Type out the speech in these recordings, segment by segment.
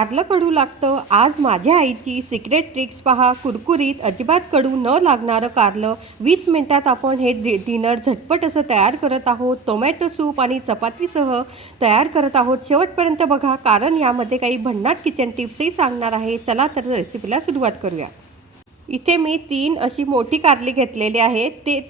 कारलं कडू लागतं. आज माझ्या आईची सिक्रेट ट्रिक्स पहा. कुरकुरीत अजिबात कडू न लागणारं कारलं 20 मिनिटात आपण हे डिनर झटपट असं तयार करत आहोत. टोमॅटो सूप आणि चपातीसह तयार करत आहोत. शेवटपर्यंत बघा, कारण यामध्ये काही भन्नाट किचन टिप्सही सांगणार आहे. चला तर रेसिपीला सुरुवात करूया. इथे मी 3 अशी मोठी कारली घेतलेली आहेत. ते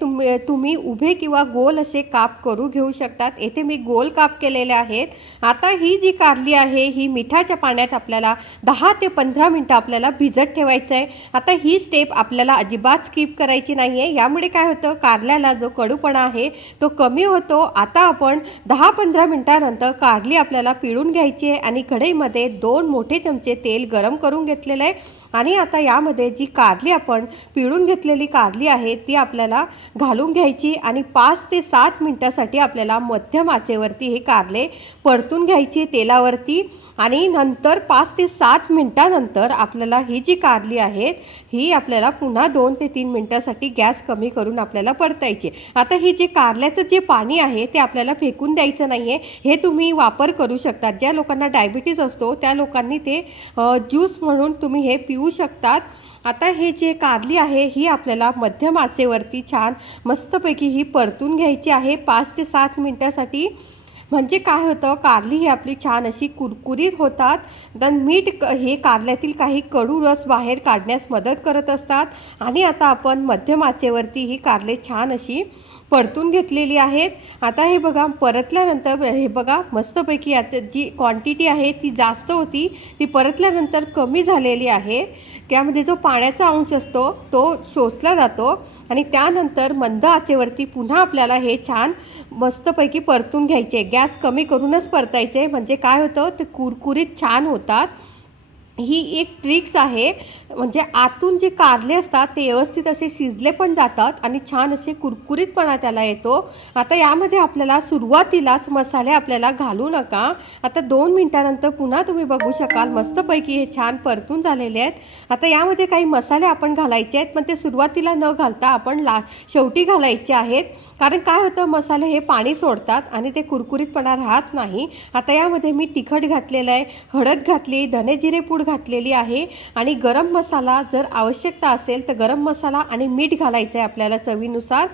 तुम्ही उभे किंवा गोल असे काप करू घेऊ शकतात. येथे मी गोल काप केलेले आहेत. आता ही जी कारली आहे ही मिठाच्या पाण्यात आपल्याला 10 ते 15 मिनटं आपल्याला भिजत ठेवायचं आहे. आता ही स्टेप आपल्याला अजिबात स्किप करायची नाही आहे. यामुळे काय होतं, कारल्याला जो कडूपणा आहे तो कमी होतो. आता आपण 10-15 मिनटानंतर कारली आपल्याला पिळून घ्यायची आहे आणि कढईमध्ये 2 मोठे चमचे तेल गरम करून घेतलेलं आहे. आणि आता यामध्ये जी कारली आपण पिळून घेतलेली कारली आहे ती आपल्याला घालून घ्यायची आणि 5 ते 7 मिनिटासाठी आपल्याला मध्यम आचेवरती हे कारले परतून घ्यायची तेलावरती. आणि नंतर 5 ते 7 मिनिटानंतर आपल्याला ही जी कारली आहेत ही आपल्याला पुन्हा 2 ते 3 मिनिटासाठी गॅस कमी करून आपल्याला परतायची. आता ही जे कारल्याचं जे पाणी आहे ते आपल्याला फेकून द्यायचं नाही आहे. हे तुम्ही वापर करू शकता. ज्या लोकांना डायबिटीज असतो त्या लोकांनी ते ज्यूस म्हणून तुम्ही हे पिऊ शकतात. आता हे जे कारली आहे ही आपल्याला मध्यम आचेवरती छान मस्तपैकी ही परतून घ्यायची आहे 5 ते 7 मिनिटासाठी. म्हणजे काय होतं, कारली ही आपली छान अशी कुरकुरीत होतात. then मीठ हे कारल्यातील काही कडू रस बाहेर काढण्यास मदत करत असतात. आणि आता आपण मध्यम आचेवरती ही कारले छान अशी परतून घेतलेली आहेत. आता हे बघा, परतल्यानंतर हे बघा मस्तपैकी याचं जी क्वांटिटी आहे ती जास्त होती ती परतल्यानंतर कमी झालेली आहे. त्यामध्ये जो पाण्याचा अंश असतो तो शोषला जातो. आणि त्यानंतर मंद आचेवरती पुन्हा आपल्याला हे छान मस्तपैकी परतून घ्यायचे. गॅस कमी करूनच परतायचे, म्हणजे काय होतं, ते कुरकुरीत छान होतात. ही एक ट्रिक्स आहे. म्हणजे आतून जे कारले असतात ते व्यवस्थित असे शिजले पण जातात आणि छान असे कुरकुरीतपणा त्याला येतो. आता यामध्ये आपल्याला सुरुवातीलाच मसाले आपल्याला घालू नका. आता 2 मिनिटानंतर पुन्हा तुम्ही बघू शकाल मस्तपैकी हे छान परतून झालेले आहेत. आता यामध्ये काही मसाले आपण घालायचे आहेत, पण ते सुरुवातीला न घालता आपण शेवटी घालायचे आहेत. कारण काय होतं, मसाले हे पाणी सोडतात आणि ते कुरकुरीतपणा राहत नाही. आता यामध्ये मी तिखट घातलेलं आहे, हळद घातली, धने जिरे पूड घातलेली आहे आणि गरम मसाला जर आवश्यकता असेल तर गरम मसाला आणि मीठ घालायचं आहे आपल्याला चवीनुसार.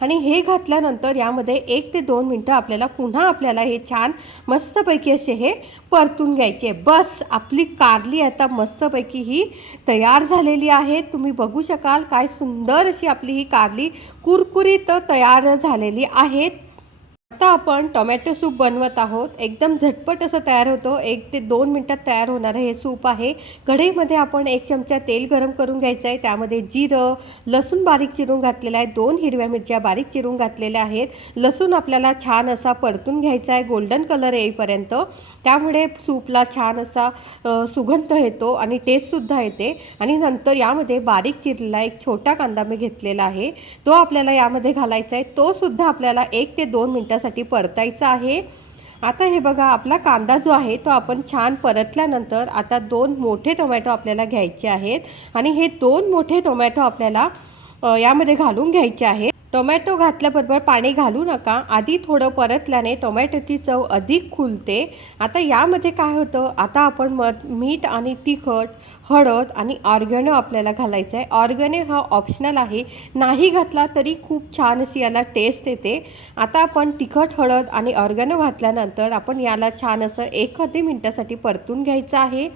आणि हे घातल्यानंतर यामध्ये 1 ते 2 मिनटं आपल्याला पुन्हा हे छान मस्तपैकी असे हे परतून घ्यायचे. बस, आपली कारली आता मस्तपैकी ही तयार झालेली आहे. तुम्ही बघू शकाल काय सुंदर अशी आपली ही कारली कुरकुरीत तयार झालेली आहेत. आता आपण टोमॅटो सूप बनवत आहोत. एकदम झटपट असं तयार होतं. 1 ते 2 मिनिटात तयार होणारं हे सूप आहे. कढईमध्ये आपण 1 चमचा तेल गरम करून घ्यायचं आहे. त्यामध्ये जिरं, लसूण बारीक चिरून घातलेला आहे, 2 हिरव्या मिरच्या बारीक चिरून घातलेल्या आहेत. लसूण आपल्याला छान असा परतून घ्यायचा आहे गोल्डन कलर येईपर्यंत. त्यामुळे सूपला छान असा सुगंध येतो आणि टेस्टसुद्धा येते. आणि नंतर यामध्ये बारीक चिरलेला एक छोटा कांदा मी घेतलेला आहे तो आपल्याला यामध्ये घालायचा आहे. तो सुद्धा आपल्याला 1 ते 2 मिनिटासाठी परतायचा आहे. आता हे बघा, आपला कांदा जो आहे तो आपण छान परतल्यानंतर आता 2 मोठे टोमॅटो आपल्याला घ्यायचे आहेत आणि हे 2 मोठे टोमॅटो आपल्याला यामध्ये घालून घ्यायचे आहेत. टोमॅटो घातल्याबरोबर पाणी घालू नका. आधी थोडं परतल्याने टोमॅटोची चव अधिक खुलते. आता यामध्ये काय होतं, आता आपण मीठ आणि तिखट, हळद आणि ऑर्गॅनो आपल्याला घालायचं आहे. ऑर्गॅनो हा ऑप्शनल आहे, नाही घातला तरी खूप छान अशी याला टेस्ट येते. आता आपण तिखट, हळद आणि ऑर्गॅनो घातल्यानंतर आपण याला छान असं 1 मिनिटासाठी परतून घ्यायचं आहे.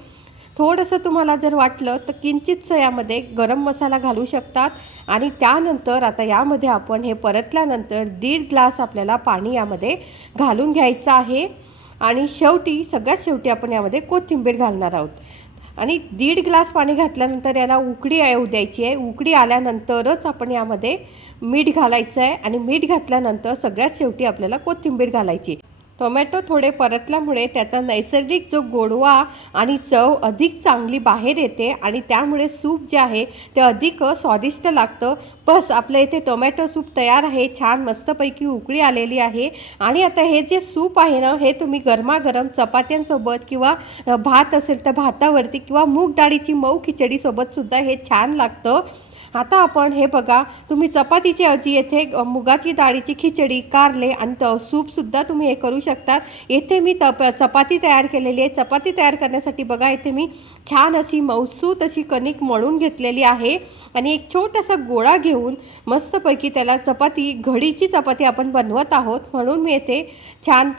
थोडंसं तुम्हाला जर वाटलं तर किंचितसं यामध्ये गरम मसाला घालू शकतात. आणि त्यानंतर आता यामध्ये आपण हे परतल्यानंतर 1.5 ग्लास आपल्याला पाणी यामध्ये घालून घ्यायचं आहे. आणि सगळ्यात शेवटी आपण यामध्ये कोथिंबीर घालणार आहोत. आणि 1.5 ग्लास पाणी घातल्यानंतर याला उकळी येऊ द्यायची आहे. उकळी आल्यानंतरच आपण यामध्ये मीठ घालायचं आहे आणि मीठ घातल्यानंतर सगळ्यात शेवटी आपल्याला कोथिंबीर घालायची. टोमॅटो थोडे परतल्यामुळे त्याचा नैसर्गिक जो गोडवा आणि चव अधिक चांगली बाहेर येते आणि त्यामुळे सूप जे आहे ते अधिक स्वादिष्ट लागतं. बस, आपल्या इथे टोमॅटो सूप तयार आहे. छान मस्तपैकी उकळी आलेली आहे. आणि आता हे जे सूप आहे ना, हे तुम्ही गरमागरम चपात्यांसोबत किंवा भात असेल तर भातावरती किंवा मूग डाळीची मऊ खिचडीसोबतसुद्धा हे छान लागतं. आता आपण हे बघा, तुम्ही चपातीच्या ऐवजी येथे मुगाची डाळीची खिचडी, कारले आणि सूपसुद्धा तुम्ही हे करू शकतात. येथे मी चपाती तयार केलेली आहे. चपाती तयार करण्यासाठी बघा, येथे मी छान अशी मऊसूत अशी कणिक मळून घेतलेली आहे आणि एक छोटासा गोळा घेऊन मस्तपैकी त्याला घडीची चपाती आपण बनवत आहोत. म्हणून मी येथे छान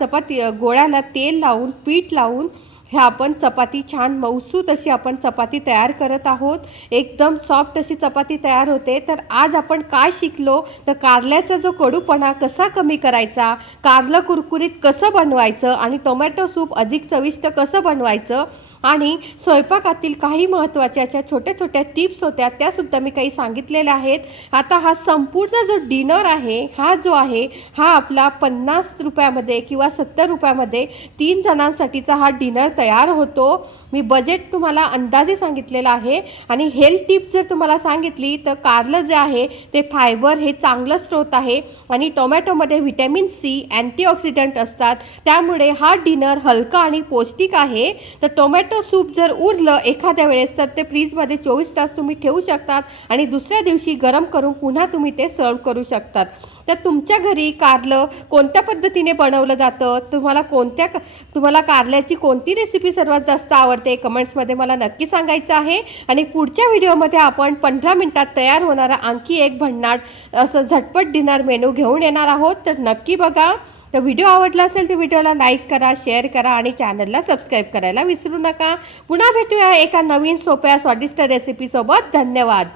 गोळ्याला तेल लावून, पीठ लावून हे आपण चपाती छान मऊसूत अशी आपण चपाती तयार करत आहोत. एकदम सॉफ्ट अशी चपाती तयार होते. तर आज आपण काय शिकलो, तर कारल्याचा जो कडूपणा कसा कमी करायचा, कारलं कुरकुरीत कसं बनवायचं आणि टोमॅटो सूप अधिक चविष्ट कसं बनवायचं आणि स्वयंपाकातील काही महत्त्वाच्या अशा छोट्या छोट्या टिप्स होत्या, त्यासुद्धा मी काही सांगितलेल्या आहेत. आता हा संपूर्ण जो डिनर आहे, हा आपला 50 रुपयामध्ये किंवा 70 रुपयामध्ये 3 जणांसाठीचा हा डिनर तयार होतो. मी बजेट तुम्हाला अंदाजे सांगितलेला आहे आणि हेल्थ टिप्स जर तुम्हाला सांगितली, तर कारलं जे आहे ते फायबर हे चांगलं स्रोत आहे आणि टोमॅटोमध्ये व्हिटॅमिन सी, अँटीऑक्सिडंट असतात. त्यामुळे हा डिनर हलका आणि पौष्टिक आहे. तर टोमॅटो सूप जर उरलं एखाद्या वेळेस, तर ते फ्रीजमध्ये 24 तास तुम्ही ठेवू शकतात आणि दुसऱ्या दिवशी गरम करून पुन्हा तुम्ही ते सर्व करू शकतात. तर तुमच्या घरी कारलं कोणत्या पद्धतीने बनवलं जातं, तुम्हाला कारल्याची कोणती रेसिपी सर्वात जास्त आवडते, कमेंट्समध्ये मला नक्की सांगायचं आहे. आणि पुढच्या व्हिडिओमध्ये आपण 15 मिनिटात तयार होणारा आणखी एक भन्नाट असं झटपट डिनर मेनू घेऊन येणार आहोत. तर नक्की बघा. तर व्हिडिओ आवडला असेल तर व्हिडिओला लाईक करा, शेअर करा आणि चॅनलला सबस्क्राईब करायला विसरू नका. पुन्हा भेटूया एका नवीन सोप्या स्वादिष्ट रेसिपीसोबत. धन्यवाद.